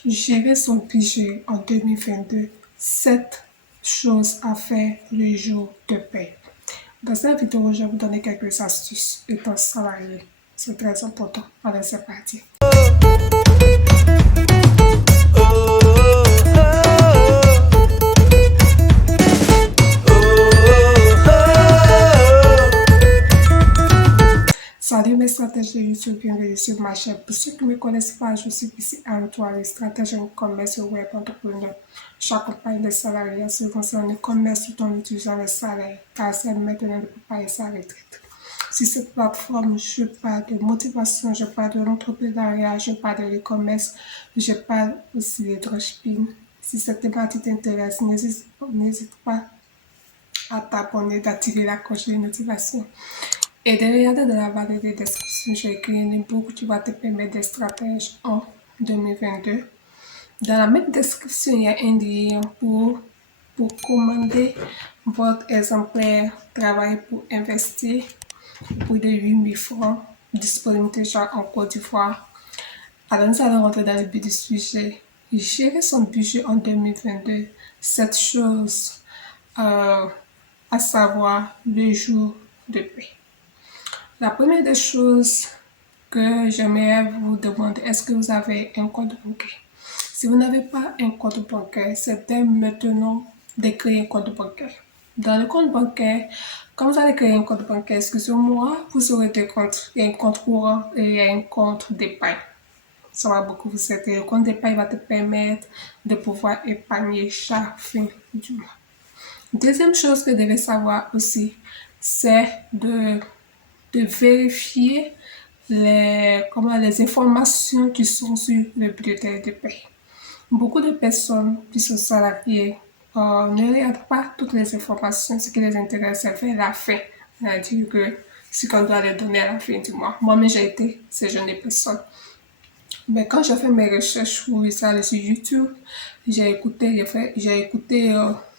Gérer son budget en 2022, 7 choses à faire le jour de paie. Dans cette vidéo, je vais vous donner quelques astuces étant salarié. C'est très important. Allez, c'est parti. Salut mes stratèges de YouTube, bienvenue sur ma chaîne. Pour ceux qui ne me connaissent pas, je suis ici Antoine, stratège en commerce web entrepreneur. J'accompagne les salariés à se lancer dans le commerce tout en utilisant le salaire, car c'est maintenant de préparer sa retraite. Sur cette plateforme, je parle de motivation, je parle de l'entrepreneuriat, je parle de l'e-commerce, je parle aussi de dropshipping. Si cette thématique t'intéresse, n'hésite pas à t'abonner, d'activer la cloche de notification. Et de regarder dans la barre de description, j'ai écrit un ebook qui va te permettre des stratèges en 2022. Dans la même description, il y a un lien pour commander votre exemplaire Travail pour investir pour de 8 000 francs, disponible déjà en Côte d'Ivoire. Alors, nous allons rentrer dans le but du sujet. Gérer son budget en 2022, cette chose, à savoir le jour de paie. La première des choses que j'aimerais vous demander, est-ce que vous avez un compte bancaire? Si vous n'avez pas un compte bancaire, c'est dès maintenant de créer un compte bancaire. Dans le compte bancaire, quand vous allez créer un compte bancaire, excusez-moi, vous aurez deux comptes. Il y a un compte courant et il y a un compte d'épargne. Ça va beaucoup vous aider. Le compte d'épargne va te permettre de pouvoir épargner chaque fin du mois. Deuxième chose que vous devez savoir aussi, c'est de vérifier les informations qui sont sur le bulletin de paie. Beaucoup de personnes qui sont salariées ne regardent pas toutes les informations. Ce qui les intéresse, c'est faire la fin. C'est-à-dire que ce qu'on doit leur donner à la fin du mois. Moi-même, j'ai été ce genre de personne. Mais quand j'ai fait mes recherches pour ça sur YouTube, j'ai écouté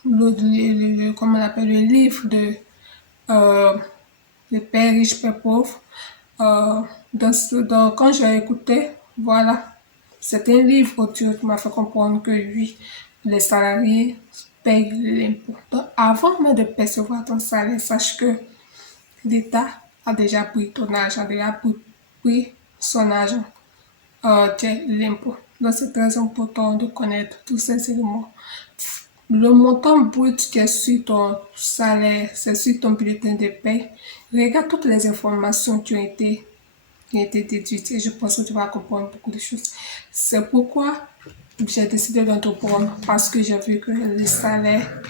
comment on appelle, le livre de le Père riche, Père pauvre. Quand j'ai écouté, voilà, c'est un livre audio qui m'a fait comprendre que oui, les salariés payent l'impôt. Donc, avant même de percevoir ton salaire, sache que l'État a déjà pris ton argent, a déjà pris son argent, l'impôt. Donc, c'est très important de connaître tous ces éléments. Le montant brut qui est sur ton salaire, c'est sur ton bulletin de paie. Regarde toutes les informations qui ont été déduites et je pense que tu vas comprendre beaucoup de choses. C'est pourquoi j'ai décidé d'entreprendre parce que j'ai vu que le salaire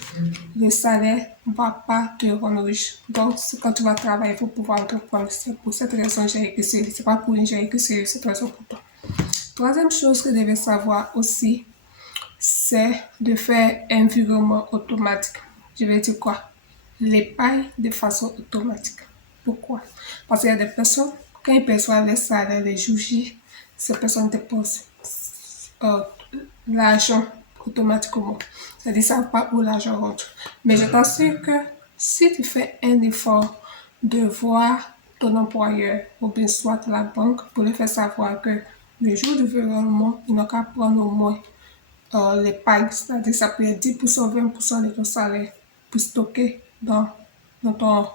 ne va pas te rendre riche. Donc, quand tu vas travailler, il faut pouvoir entreprendre. C'est pour cette raison que j'ai écrit ce livre. C'est pas pour une j'ai écrit ce livre, c'est très important. Troisième chose que vous devez savoir aussi, c'est de faire un virement automatique. Je vais dire quoi? L'épargne de façon automatique. Pourquoi? Parce qu'il y a des personnes, quand ils perçoivent les salaires les jours J, ces personnes dépensent euh, l'argent automatiquement. C'est-à-dire, ils ne savent pas où l'argent rentre. Mais je t'assure que si tu fais un effort de voir ton employeur ou bien soit la banque pour lui faire savoir que le jour du virement, il n'a qu'à prendre au moins l'épargne, c'est-à-dire ça peut être 10%, 20% de ton salaire pour stocker dans ton,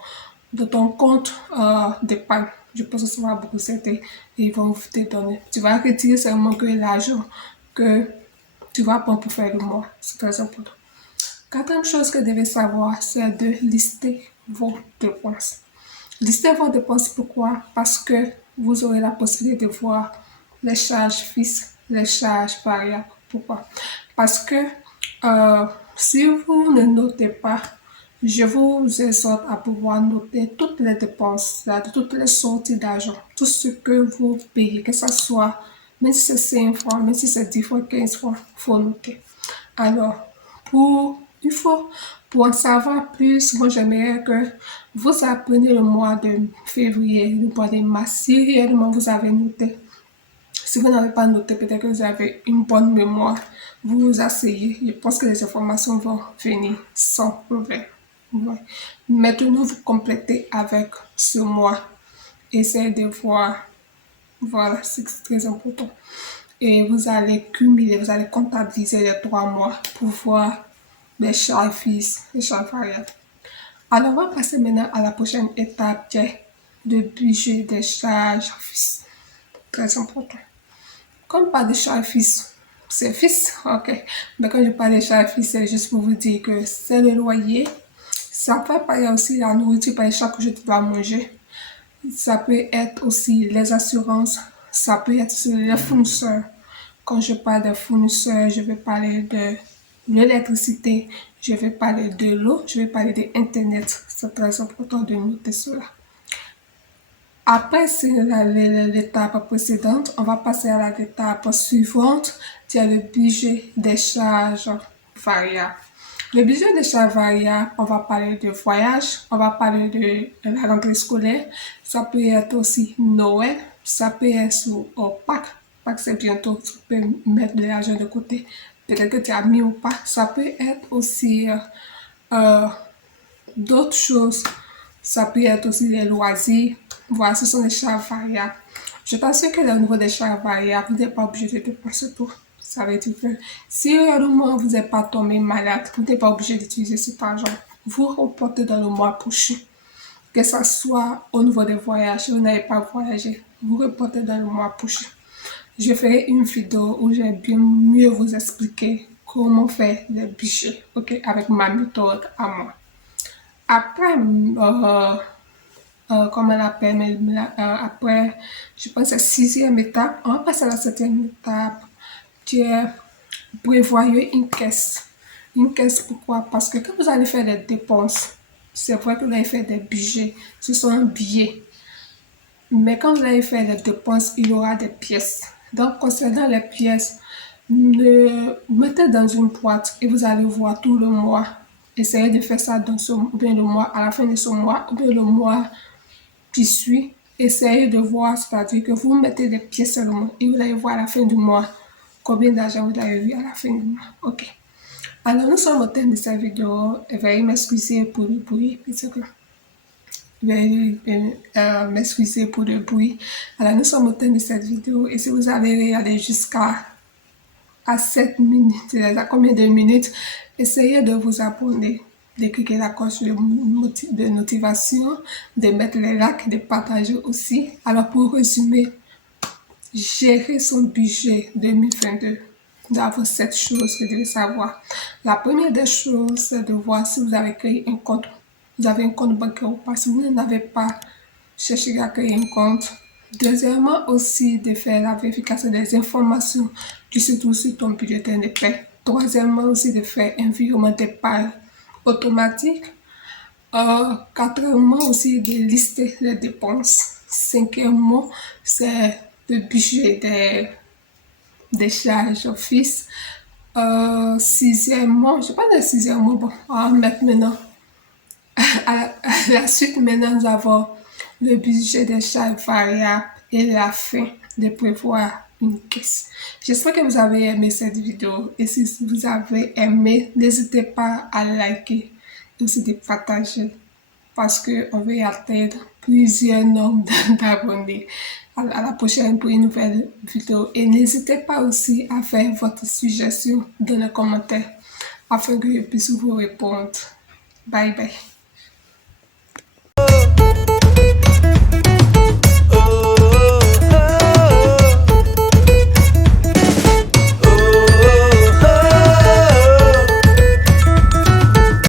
dans ton compte d'épargne. Je pense que ça va beaucoup s'aider et ils vont te donner. Tu vas retirer seulement que l'argent que tu vas prendre pour faire le mois. C'est très important. Quatrième chose que vous devez savoir, c'est de lister vos dépenses. Lister vos dépenses, pourquoi? Parce que vous aurez la possibilité de voir les charges fixes, les charges variables. Pourquoi? Parce que si vous ne notez pas, je vous exhorte à pouvoir noter toutes les dépenses, toutes les sorties d'argent, tout ce que vous payez, que ce soit, même si c'est 5 francs, même si c'est 10 fois, 15 francs, il faut noter. Alors, pour en savoir plus, moi j'aimerais que vous appreniez le mois de février, le mois de mars, si réellement vous avez noté. Si vous n'avez pas noté, peut-être que vous avez une bonne mémoire. Vous vous asseyez. Je pense que les informations vont venir sans problème. Ouais. Maintenant, vous complétez avec ce mois. Essayez de voir. Voilà, c'est très important. et vous allez cumuler, vous allez comptabiliser les 3 mois pour voir les charges fixes, les charges variables. Alors, on va passer maintenant à la prochaine étape qui est le budget des charges fixes. Très important. Quand on parle de charges fixes, c'est fixe, ok. Mais quand je parle de charges fixes, c'est juste pour vous dire que c'est le loyer. Ça peut payer aussi la nourriture, par chaque jour tu dois manger. Ça peut être aussi les assurances, ça peut être aussi les fournisseurs. Quand je parle de fournisseurs, je vais parler de l'électricité, je vais parler de l'eau, je vais parler de Internet. C'est très important de noter cela. Après, c'est l'étape précédente. On va passer à l'étape suivante, qui est le budget des charges variables. Le budget des charges variables, on va parler de voyage, on va parler de la rentrée scolaire. Ça peut être aussi Noël, ça peut être au Pâques. Pâques, c'est bientôt, tu peux mettre de l'argent de côté. Peut-être que tu as mis ou pas. Ça peut être aussi euh, d'autres choses. Ça peut être aussi les loisirs. Voilà, ce sont les charges variables. Je t'assure que au niveau des charges variables, vous n'êtes pas obligé de dépenser tout. Ça veut dire que si au moment vous n'êtes pas tombé malade, vous n'êtes pas obligé d'utiliser cet argent. Vous reportez dans le mois prochain. Que ce soit au niveau des voyages, si vous n'avez pas voyagé, vous reportez dans le mois prochain. Je ferai une vidéo où je vais bien mieux vous expliquer comment faire le budget, ok, avec ma méthode à moi. Après, comment on l'appelle, après, je pense la sixième étape, on va passer à la septième étape, qui est prévoyez une caisse. Une caisse, pourquoi? Parce que quand vous allez faire des dépenses, c'est vrai que vous allez faire des budgets, ce sont un billet. Mais quand vous allez faire des dépenses, il y aura des pièces. Donc, concernant les pièces, mettez dans une boîte et vous allez voir tout le mois. Essayez de faire ça dans ou bien le mois, à la fin de ce mois, ou bien le mois qui suit. Essayez de voir, c'est-à-dire que vous mettez des pièces seulement et vous allez voir à la fin du mois combien d'argent vous avez eu à la fin du mois. Ok. Alors, nous sommes au terme de cette vidéo. Veuillez m'excuser pour le bruit, parce que veuillez m'excuser pour le bruit. Alors, nous sommes au terme de cette vidéo et si vous avez regardé jusqu'à 7 minutes, c'est-à-dire combien de minutes, essayez de vous abonner, de cliquer la cloche de notification, de mettre les likes, de partager aussi. Alors, pour résumer, gérer son budget 2022. D'avoir 7 choses que vous devez savoir. La première des choses, c'est de voir si vous avez créé un compte. Vous avez un compte bancaire ou pas. Si vous n'avez pas, cherchez à créer un compte. Deuxièmement, aussi de faire la vérification des informations qui se trouvent sur ton bulletin de paie. Troisièmement, aussi de faire un virement d'épargne automatique. Quatrièmement, aussi de lister les dépenses. Cinquièmement, c'est le budget des charges office. Sixièmement, je parle de sixièmement, bon, on va mettre maintenant à la suite, maintenant nous avons le budget des charges variables et la fin de prévoir une caisse. J'espère que vous avez aimé cette vidéo et si vous avez aimé, n'hésitez pas à liker et aussi de partager parce qu'on veut atteindre plusieurs nombres d'abonnés. À la prochaine pour une nouvelle vidéo. Et n'hésitez pas aussi à faire votre suggestion dans les commentaires afin que je puisse vous répondre. Bye bye.